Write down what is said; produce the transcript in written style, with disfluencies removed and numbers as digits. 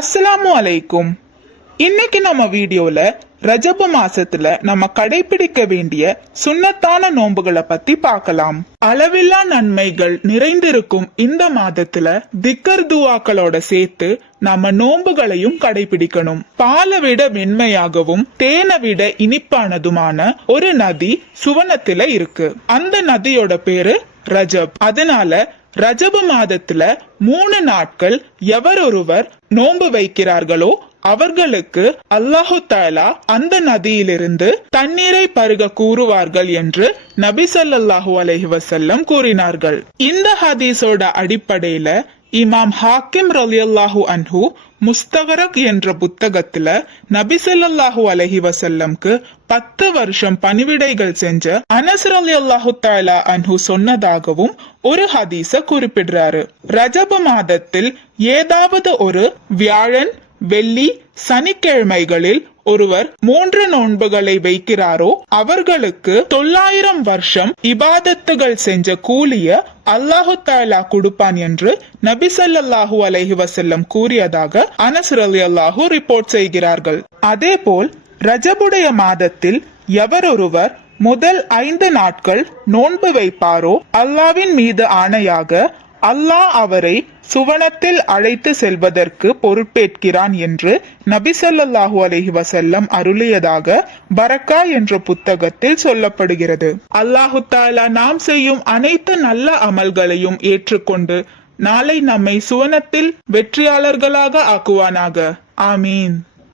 அஸ்ஸலாமு அலைக்கும். இன்னைக்கு நம்ம வீடியோல ரஜப மாசத்துல நம்ம கடைபிடிக்க வேண்டிய சுன்னத்தான நோன்புகளை பத்தி பார்க்கலாம். அளவில்லா நன்மைகள் நிறைந்திருக்கும் இந்த மாதத்துல திக்கர் துவாக்களோட சேர்த்து நம்ம நோன்புகளையும் கடைபிடிக்கணும். பாலை விட மென்மையாகவும் தேனை விட இனிப்பானதுமான ஒரு நதி சுவனத்துல இருக்கு. அந்த நதியோட பேரு ரஜப். அதனால ரஜப மாதத்துல 3 நாட்கள் எவரொருவர் நோன்பு வைக்கிறார்களோ அவர்களுக்கு அல்லாஹு தஆலா அந்த நதியிலிருந்து தண்ணீரை பருக கூறுவார்கள் என்று நபி ஸல்லல்லாஹு அலைஹி வஸல்லம் கூறினார்கள். இந்த ஹதீஸோட அடிப்படையில இமாம் ஹாக்கிம் ரலியல்லாஹு அன்ஹு முஸ்தகரக் என்ற புத்தகத்துல நபி ஸல்லல்லாஹு அலைஹி வஸல்லம்க்கு 10 வருஷம் பணிவிடைகள் செஞ்ச அனஸ் ரலியல்லாஹு தஆலா அன்ஹு சொன்னதாகவும் ஒரு ஹதீஸ குறிப்பிடுறாரு. ரஜப மாதத்தில் ஏதாவது ஒரு வியாழன், வெள்ளி, சனிக்கிழமைகளில் ஒருவர் 3 நோன்புகளை வைக்கிறாரோ அவர்களுக்கு 900 வருஷம் இபாதத்துகள் செஞ்ச கூலிய அல்லாஹு தஆலா கொடுப்பான் என்று நபி ஸல்லல்லாஹு அலைஹி வஸல்லம் கூறியதாக அனஸ் ரலியல்லாஹு ரிப்போர்ட் செய்கிறார்கள். அதேபோல் ரஜபுடைய மாதத்தில் எவரொருவர் முதல் 5 நாட்கள் நோன்பு வைப்பாரோ அல்லாஹ்வின் மீது ஆணையாக அல்லாஹ் அவரை சுவனத்தில் அழைத்து செல்வதற்கு பொறுப்பேற்கிறான் என்று நபி ஸல்லல்லாஹு அலைஹி வஸல்லம் அருளியதாக பரக்கா என்ற புத்தகத்தில் சொல்லப்படுகிறது. அல்லாஹு தஆலா நாம் செய்யும் அனைத்து நல்ல அமல்களையும் ஏற்றுக்கொண்டு நாளை நம்மை சுவனத்தில் வெற்றியாளர்களாக ஆக்குவானாக. ஆமீன்.